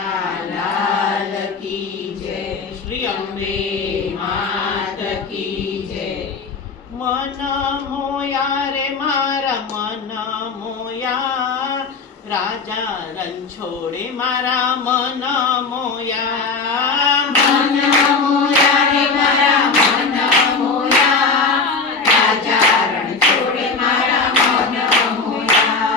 લાલ કી જય, શ્રી અંબે માત કી જય. મન મોયા રે મારા મન મોયા, રાજા રણછોડે મારા મન મોયા. મન મોયા રે મારા મન મોયા, રાજા રણછોડે મારા મન મોયા.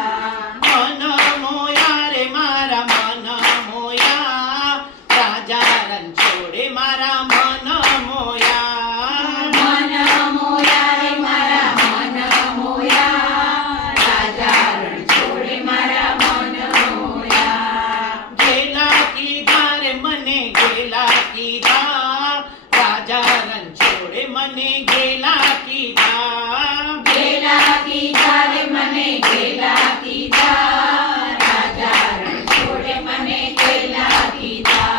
મન મોયા રે મારા મન મોયા, રાજા રણછોડે મારા મન મોયા. મન મોયા રે મારા મન મોયા, રાજા રણછોડે મારા મન મોયા. ગેલા કીધા રે મને ગેલા કીધા, રાજા રણછોડે મને ગેલા કીધા. ગેલા કીધા રે મને ગેલા કીધા, રાજા રણછોડે મને ગેલા કીધા.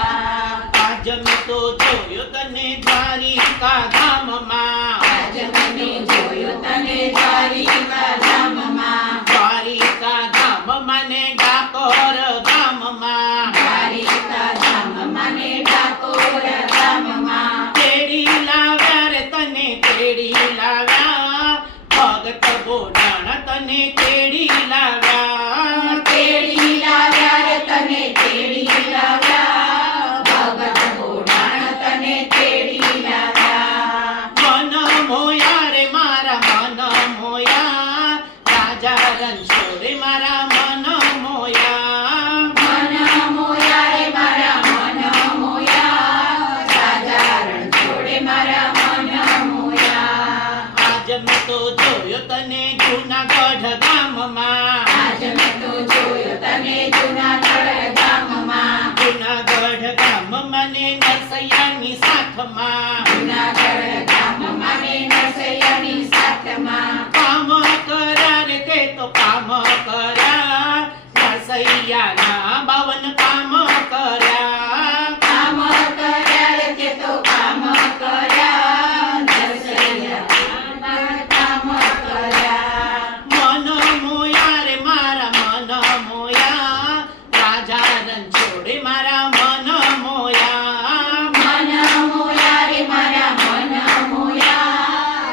આજ મેં તો જોયો તને દ્વારિકા ધામમાં, આજ મને જોયો તને દ્વારિકા ધામમાં, દ્વારિકા ધામમાં ને ડાકોર ગામમાં. દ્વારિકા ધામમાં ને ડાકોર ગામમાં. તેડી લાવ્યા રે તને તેડી લાવ્યા, ભગત બોડાણા તને તેડી લાવ્યા. તેડી લાવ્યા રે તને તેડી લાવ્યા, ભગત બોડાણ તને તેડી લાવ્યા. મન મોયા રે મારા મન મોયા, રાજા રણછોડે મારા મન મોયા. મન મોયા રે મારા મન મોયા, રાજા રણછોડે મારા મન મોયા. આજ મેં તો જોયો તને જૂનાગઢ ગામમાં, આજ મેં તો જોયો તને જૂનાગઢ ગામમાં, જૂનાગઢ ગામમાં ને નરસૈયાની સાથમાં. જૂનાગઢ ગામમાં ને નરસૈયાની સાથમાં. કામ કર્યા રે તે તો કામ કર્યા, નરસૈયાના 52 કામ કર્યા. કામ કર્યા રે તે તો કામ કર્યા, નરસૈયાના કામ કર્યા. મન મોયા રે મારા મન મોયા, રાજા રણછોડે મારા મન મોયા. મન મોયા રે મારા મન મોયા,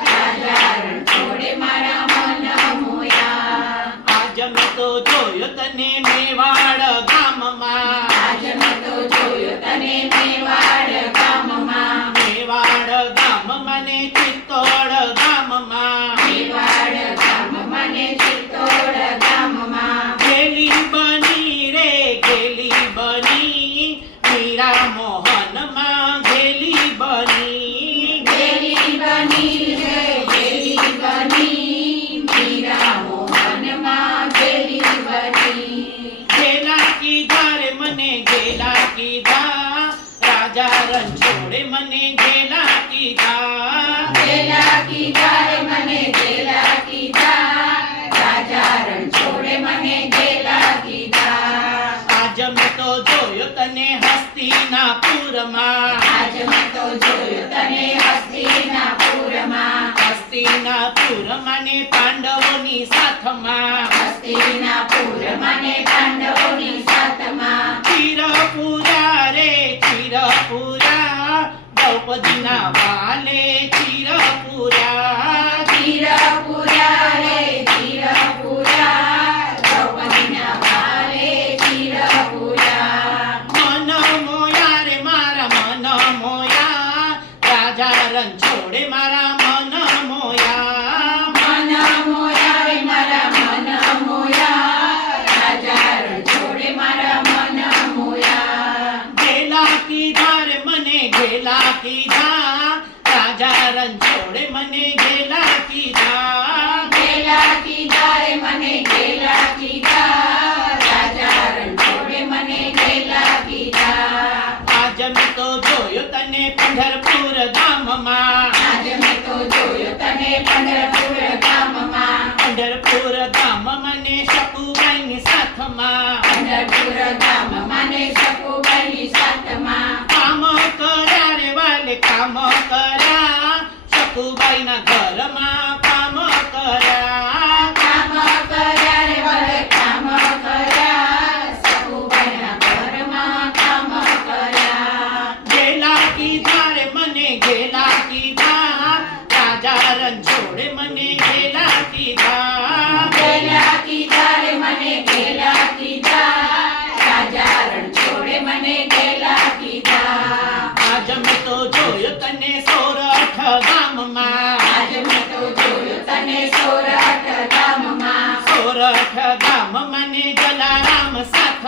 રાજા રણછોડે મારા મન મોયા. આજ મેં તો જોયો તને મેવાડ ગામમાં, આજ મેં તો જોયો તને મેવાડ ગામમાં, મેવાડ ગામમાં ને ચિત્તોડ ગામમાં. મેવાડ ગામમાં ને ચિત્તોડ ગામમાં. ગેલી બની રે ગેલી બની, મીરા મોહનમાં ગેલી બની. ગેલી બની રે ગેલી બની, મીરા મોહનમાં ગેલી બની. ગેલા કીધા રે મને ગેલા કીધા, રાજા રણછોડે મને ગેલા કીધા. ગેલા કીધા રે મને ગેલા કીધા, રાજા રણછોડે મને ગેલા કીધા. આજ મેં તો જોયો તને હસ્તિનાપુરમાં, આજ મેં તો જોયો તને હસ્તિનાપુરમાં, હસ્તિનાપુરમાં ને પાંડવોની સાથમાં. હસ્તિનાપુરમાં ને પાંડવોની સાથમાં. ચિરપુરા રે ચિરપુરા, દ્રૌપદીના વાલે ચિરપુરા. ચિરપુરા રે ચિરપુરા, દ્રૌપદીના વાલે ચિરપુરા. મન મોયા રે મારા મન મોયા, રાજા રણછોડે મારા મન મોયા. મન મોયા રે મારા મન મોયા, રાજા રણછોડે મારા મન મોયા. ગેલા કીધા રે મને ગેલા કીધા, રાજા રણછોડે મને ગેલા કીધા. ગેલા કીધા રે મને ગેલા કીધા, રાજા રણછોડે મને ગેલા કીધા. આજ મેં તો જોયો તને પંઢરપુર ગામમાં, આજ મેં તો જોયો તને પંઢરપુર ગામમાં, પંઢરપુર ગામમાં ને શકુબાઈની સાથમાં. પંઢરપુર ગામમાં ને શકુબાઈની સાથમાં. કામ કર્યા રે વાલે કામ કર્યા, શકુબાઈના ઘરમાં કામ કર્યા. કામ કર્યા રે વડે કામ કર્યા, શકુબાઈના ઘરમાં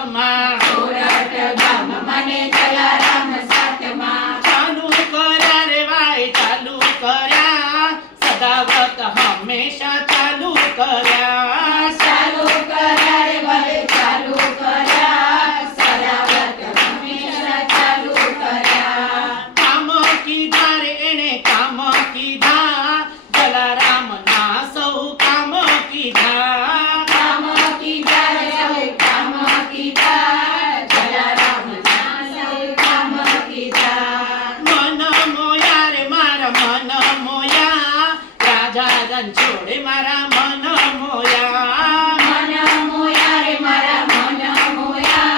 સાથમાં સોરઠ ગામમાં ને જલારામ સાથમાં ચાલુ કર્યા રે ભાઈ ચાલુ કર્યા સદાવ્રત હંમેશા ચાલુ કર્યા ચાલુ કર્યા રે ભલે ચાલુ કર્યા સદાવ્રત હંમેશા ચાલુ કર્યા કામ કીધા રે એણે કામ કીધા જલારામ ના સૌ કામ કીધા કામ કીધા રે સૌ કામ કીધા જલારામ ના સૌ કામ કીધા મન મોયા રે મારા મન મોયા રાજા રણછોડે મારા મન મોયા મન મોયા રે મારા મન મોયા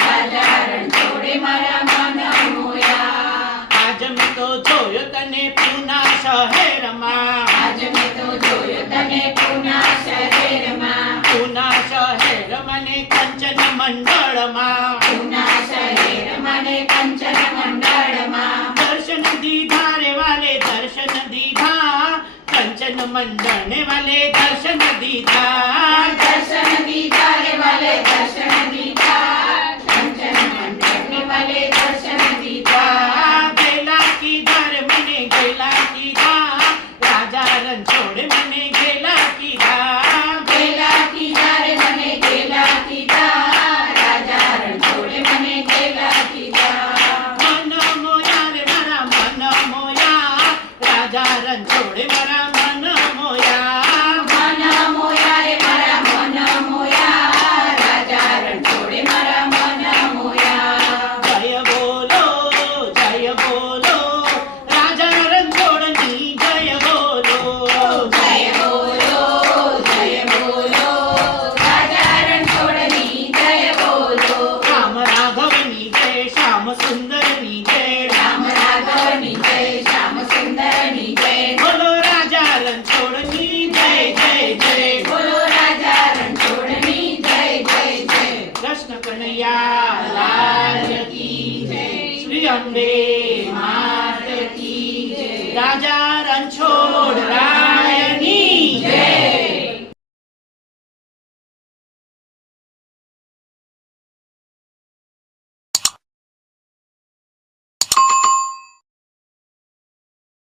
રાજા રણછોડે મારા મન મોયા આજ મેં તો જોયો તને પૂના શહેરમાં આજ મેં તો જોયો તને પૂના શહેરમાં પૂના શહેરમાં ને કંચન મંડળમાં પૂના શહેરમાં ને કંચન મંડળમાં દર્શન દીધા રે વાલે દર્શન દીધા કંચન મંડળ ને વાલે દર્શન દીધા દર્શન દીધા રે વાલે દર્શન દીધા કંચન મંડળ ને વાલે દર્શન દીધા ગેલા કીધા રે મને ગેલા કીધા રાજા રણછોડે મને ગેલા કીધા ગેલા કીધા રે મને ગેલા કીધા રાજા રણછોડે મને ગેલા કીધા મન મોયા રે મારા મન મોયા રાજા રણછોડે મારા મન મોયા મન મોયા રે મારા મન મોયા રાજા રણછોડે મારા મન મોયા જય બોલો રાજા રણછોડની જય બોલો જય બોલો રાજા રણછોડની જય બોલો રામ રાઘવની જય શ્યામ સુંદરની જય રામ રાઘવની જય શ્યામ સુંદરની જય બોલો રાજા રણછોડની જય જય જય બોલો રાજા રણછોડની જય જય જય કૃષ્ણ કનૈયા લાલ કી જય શ્રી અંબે માત કી જય રાજા રણછોડ રાયની જય